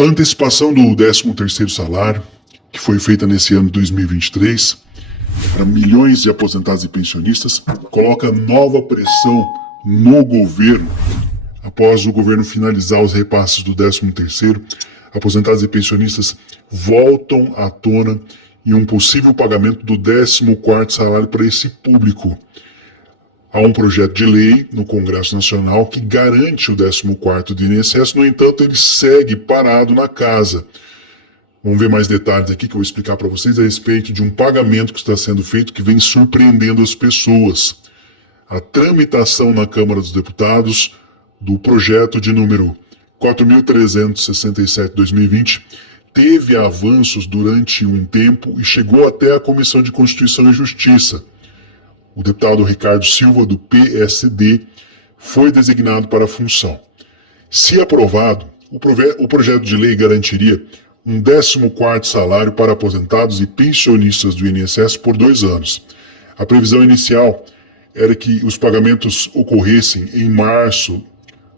A antecipação do 13º salário, que foi feita nesse ano de 2023, para milhões de aposentados e pensionistas, coloca nova pressão no governo. Após o governo finalizar os repasses do 13º, aposentados e pensionistas voltam à tona em um possível pagamento do 14º salário para esse público. Há um projeto de lei no Congresso Nacional que garante o 14º do INSS, no entanto, ele segue parado na casa. Vamos ver mais detalhes aqui que eu vou explicar para vocês a respeito de um pagamento que está sendo feito que vem surpreendendo as pessoas. A tramitação na Câmara dos Deputados do projeto de número 4.367/2020 teve avanços durante um tempo e chegou até a Comissão de Constituição e Justiça. O deputado Ricardo Silva, do PSD, foi designado para a função. Se aprovado, o projeto de lei garantiria um 14º salário para aposentados e pensionistas do INSS por 2 anos. A previsão inicial era que os pagamentos ocorressem em março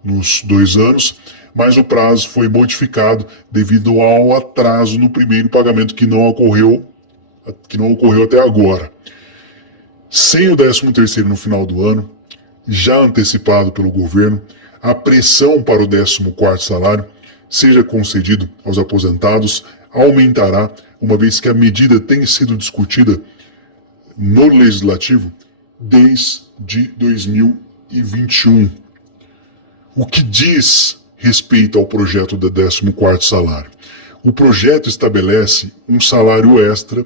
nos 2 anos, mas o prazo foi modificado devido ao atraso no primeiro pagamento que não ocorreu até agora. Sem o 13º no final do ano, já antecipado pelo governo, a pressão para o 14º salário seja concedido aos aposentados aumentará, uma vez que a medida tem sido discutida no Legislativo desde 2021. O que diz respeito ao projeto do 14º salário? O projeto estabelece um salário extra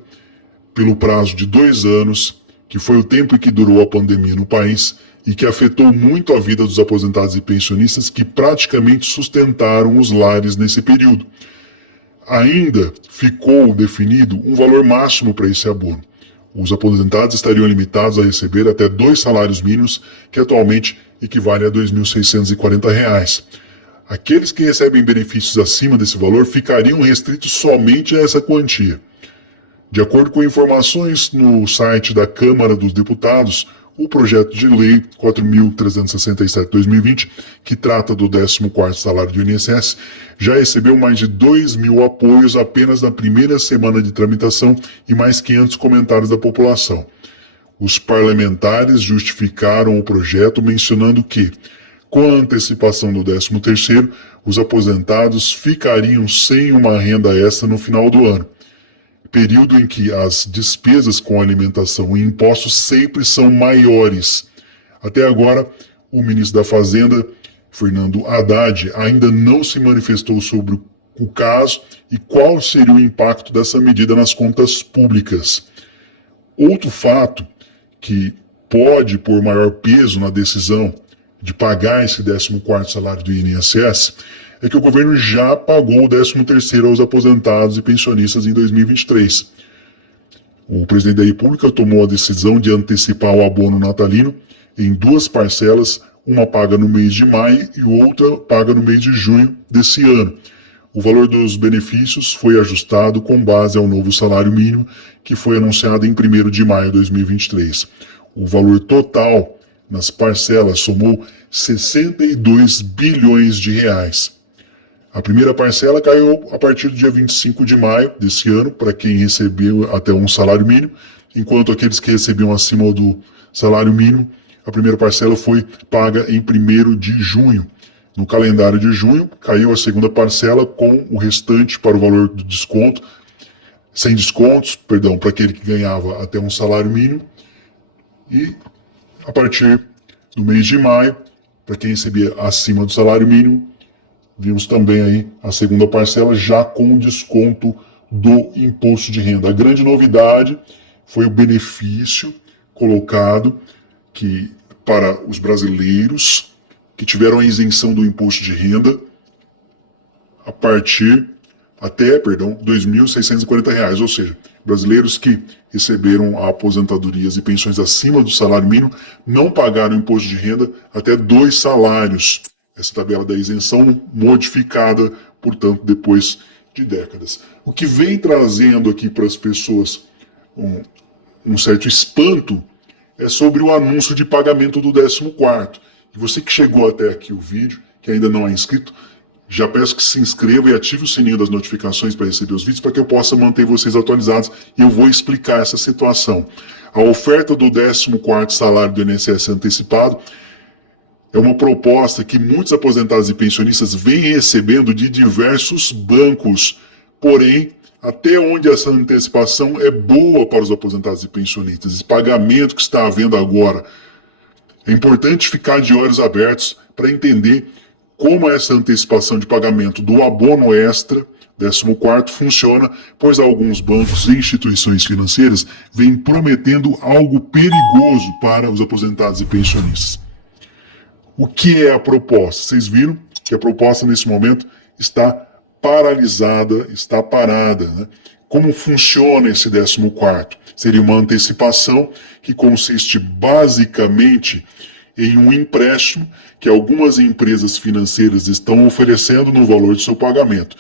pelo prazo de 2 anos, que foi o tempo em que durou a pandemia no país e que afetou muito a vida dos aposentados e pensionistas que praticamente sustentaram os lares nesse período. Ainda ficou definido um valor máximo para esse abono. Os aposentados estariam limitados a receber até 2 salários mínimos, que atualmente equivalem a R$ 2.640. Aqueles que recebem benefícios acima desse valor ficariam restritos somente a essa quantia. De acordo com informações no site da Câmara dos Deputados, o projeto de lei 4.367/2020, que trata do 14º salário do INSS, já recebeu mais de 2.000 apoios apenas na primeira semana de tramitação e mais 500 comentários da população. Os parlamentares justificaram o projeto mencionando que, com a antecipação do 13º, os aposentados ficariam sem uma renda extra no final do ano, período em que as despesas com alimentação e impostos sempre são maiores. Até agora, o ministro da Fazenda, Fernando Haddad, ainda não se manifestou sobre o caso e qual seria o impacto dessa medida nas contas públicas. Outro fato que pode pôr maior peso na decisão de pagar esse 14º salário do INSS é que o governo já pagou o 13º aos aposentados e pensionistas em 2023. O presidente da República tomou a decisão de antecipar o abono natalino em 2 parcelas, uma paga no mês de maio e outra paga no mês de junho desse ano. O valor dos benefícios foi ajustado com base ao novo salário mínimo, que foi anunciado em 1º de maio de 2023. O valor total nas parcelas somou 62 bilhões de reais. A primeira parcela caiu a partir do dia 25 de maio desse ano, para quem recebeu até um salário mínimo, enquanto aqueles que recebiam acima do salário mínimo, a primeira parcela foi paga em 1º de junho. No calendário de junho, caiu a segunda parcela com o restante para o valor do desconto, sem descontos, para aquele que ganhava até um salário mínimo. E a partir do mês de maio, para quem recebia acima do salário mínimo, vimos também aí a segunda parcela já com desconto do imposto de renda. A grande novidade foi o benefício colocado para os brasileiros que tiveram a isenção do imposto de renda até R$ 2.640, ou seja, brasileiros que receberam aposentadorias e pensões acima do salário mínimo não pagaram imposto de renda até 2 salários. Essa tabela da isenção modificada, portanto, depois de décadas. O que vem trazendo aqui para as pessoas um certo espanto é sobre o anúncio de pagamento do 14º. E você que chegou até aqui o vídeo, que ainda não é inscrito, Já peço que se inscreva e ative o sininho das notificações para receber os vídeos, para que eu possa manter vocês atualizados, e eu vou explicar essa situação. A oferta do 14º salário do INSS antecipado é uma proposta que muitos aposentados e pensionistas vêm recebendo de diversos bancos, porém, até onde essa antecipação é boa para os aposentados e pensionistas, esse pagamento que está havendo agora, é importante ficar de olhos abertos para entender como essa antecipação de pagamento do abono extra, 14º, funciona, pois alguns bancos e instituições financeiras vêm prometendo algo perigoso para os aposentados e pensionistas. O que é a proposta? Vocês viram que a proposta nesse momento está paralisada, está parada, né? Como funciona esse 14º? Seria uma antecipação que consiste basicamente em um empréstimo que algumas empresas financeiras estão oferecendo no valor do seu pagamento.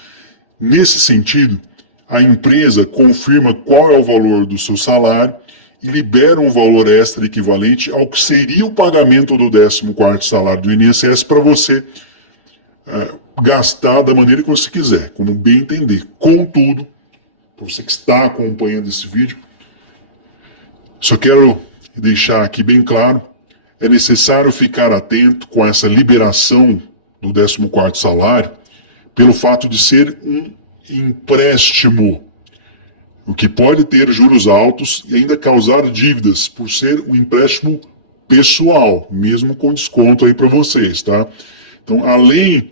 Nesse sentido, a empresa confirma qual é o valor do seu salário e libera um valor extra equivalente ao que seria o pagamento do 14º salário do INSS para você gastar da maneira que você quiser, como bem entender. Contudo, para você que está acompanhando esse vídeo, só quero deixar aqui bem claro, é necessário ficar atento com essa liberação do 14º salário, pelo fato de ser um empréstimo, o que pode ter juros altos e ainda causar dívidas, por ser um empréstimo pessoal, mesmo com desconto aí para vocês, tá? Então, além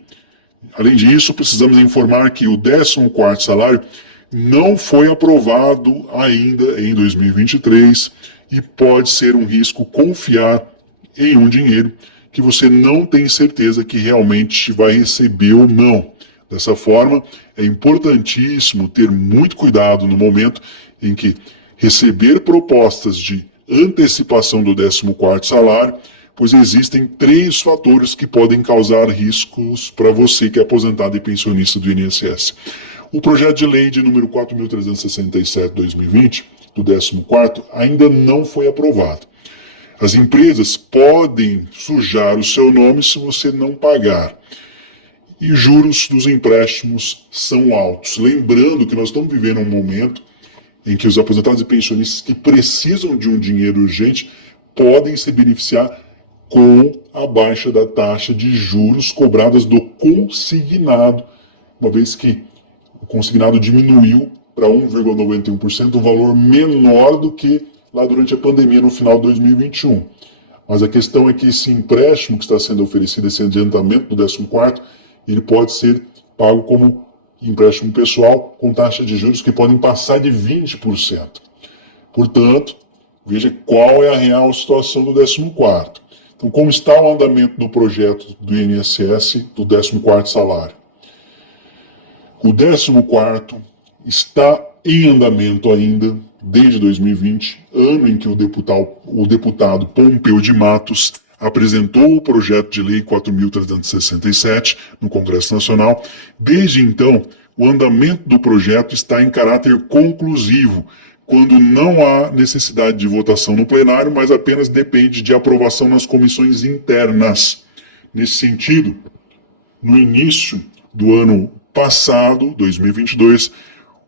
disso, precisamos informar que o 14º salário não foi aprovado ainda em 2023 e pode ser um risco confiar em um dinheiro que você não tem certeza que realmente vai receber ou não. Dessa forma, é importantíssimo ter muito cuidado no momento em que receber propostas de antecipação do 14º salário, pois existem 3 fatores que podem causar riscos para você que é aposentado e pensionista do INSS. O projeto de lei de número 4.367/2020, do 14º, ainda não foi aprovado. As empresas podem sujar o seu nome se você não pagar. E os juros dos empréstimos são altos. Lembrando que nós estamos vivendo um momento em que os aposentados e pensionistas que precisam de um dinheiro urgente podem se beneficiar com a baixa da taxa de juros cobradas do consignado, uma vez que o consignado diminuiu para 1,91%, um valor menor do que lá durante a pandemia no final de 2021. Mas a questão é que esse empréstimo que está sendo oferecido, esse adiantamento do 14º, ele pode ser pago como empréstimo pessoal com taxa de juros que podem passar de 20%. Portanto, veja qual é a real situação do 14º. Então, como está o andamento do projeto do INSS do 14º salário? O 14º está em andamento ainda desde 2020, ano em que o deputado Pompeu de Matos apresentou o projeto de lei 4.367 no Congresso Nacional. Desde então, o andamento do projeto está em caráter conclusivo, quando não há necessidade de votação no plenário, mas apenas depende de aprovação nas comissões internas. Nesse sentido, no início do ano passado, 2022,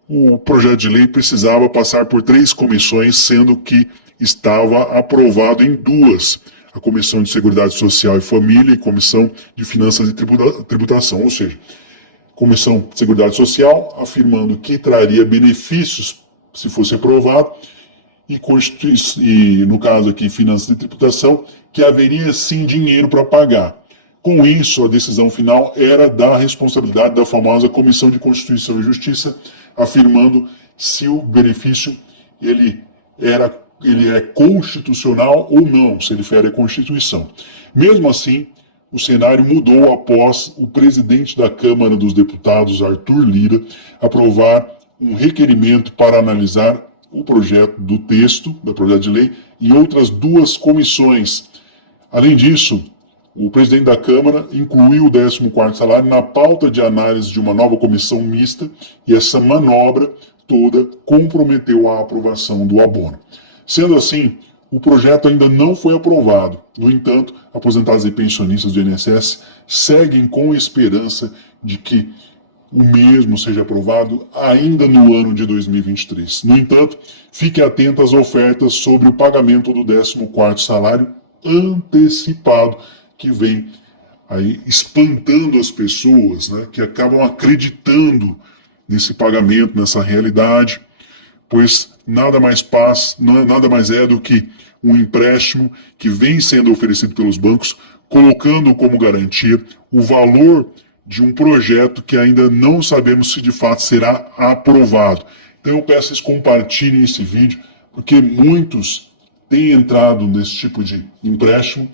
o projeto de lei precisava passar por 3 comissões, sendo que estava aprovado em 2, a Comissão de Seguridade Social e Família e Comissão de Finanças e Tributação, ou seja, Comissão de Seguridade Social afirmando que traria benefícios se fosse aprovado, e no caso aqui, Finanças e Tributação, que haveria sim dinheiro para pagar. Com isso, a decisão final era da responsabilidade da famosa Comissão de Constituição e Justiça, afirmando se o benefício ele é constitucional ou não, se ele fere a Constituição. Mesmo assim, o cenário mudou após o presidente da Câmara dos Deputados, Arthur Lira, aprovar um requerimento para analisar o projeto do texto, do projeto de lei, em outras 2 comissões. Além disso, o presidente da Câmara incluiu o 14º salário na pauta de análise de uma nova comissão mista, e essa manobra toda comprometeu a aprovação do abono. Sendo assim, o projeto ainda não foi aprovado. No entanto, aposentados e pensionistas do INSS seguem com esperança de que o mesmo seja aprovado ainda no ano de 2023. No entanto, fique atento às ofertas sobre o pagamento do 14º salário antecipado, que vem aí espantando as pessoas, né, que acabam acreditando nesse pagamento, nessa realidade, pois nada mais é do que um empréstimo que vem sendo oferecido pelos bancos, colocando como garantia o valor de um projeto que ainda não sabemos se de fato será aprovado. Então eu peço que vocês compartilhem esse vídeo, porque muitos têm entrado nesse tipo de empréstimo,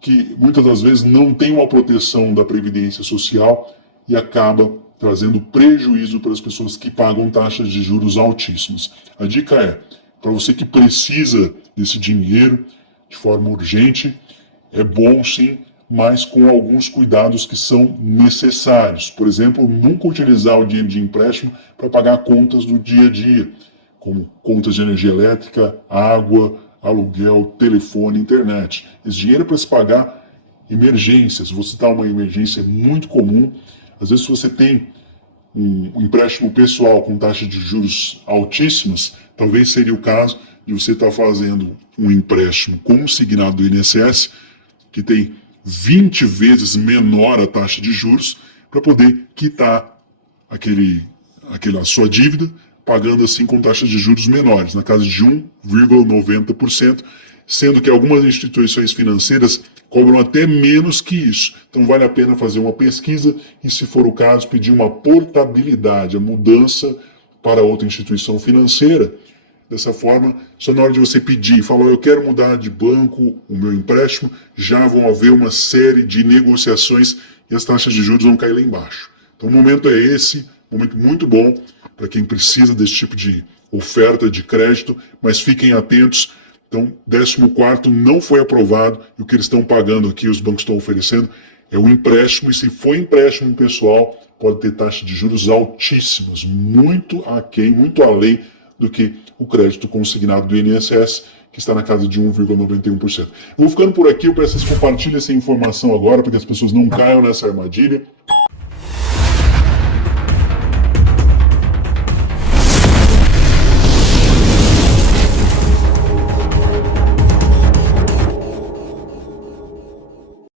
que muitas das vezes não tem uma proteção da Previdência Social e acaba trazendo prejuízo para as pessoas que pagam taxas de juros altíssimas. A dica é, para você que precisa desse dinheiro de forma urgente, é bom sim, mas com alguns cuidados que são necessários. Por exemplo, nunca utilizar o dinheiro de empréstimo para pagar contas do dia a dia, como contas de energia elétrica, água, aluguel, telefone, internet. Esse dinheiro é para se pagar emergências. Vou citar uma emergência muito comum. Às vezes, se você tem um empréstimo pessoal com taxas de juros altíssimas, talvez seria o caso de você estar fazendo um empréstimo consignado do INSS, que tem 20 vezes menor a taxa de juros, para poder quitar aquela sua dívida, pagando assim com taxas de juros menores, na casa de 1,90%, sendo que algumas instituições financeiras cobram até menos que isso. Então vale a pena fazer uma pesquisa e, se for o caso, pedir uma portabilidade, a mudança para outra instituição financeira. Dessa forma, só na hora de você pedir, falar, eu quero mudar de banco o meu empréstimo, já vão haver uma série de negociações e as taxas de juros vão cair lá embaixo. Então o momento é esse, um momento muito bom para quem precisa desse tipo de oferta de crédito, mas fiquem atentos. Então, 14º não foi aprovado e o que eles estão pagando aqui, os bancos estão oferecendo, é um empréstimo, e se for empréstimo pessoal, pode ter taxa de juros altíssimas, muito aquém, muito além do que o crédito consignado do INSS, que está na casa de 1,91%. Eu vou ficando por aqui, eu peço que vocês compartilhem essa informação agora, para que as pessoas não caiam nessa armadilha.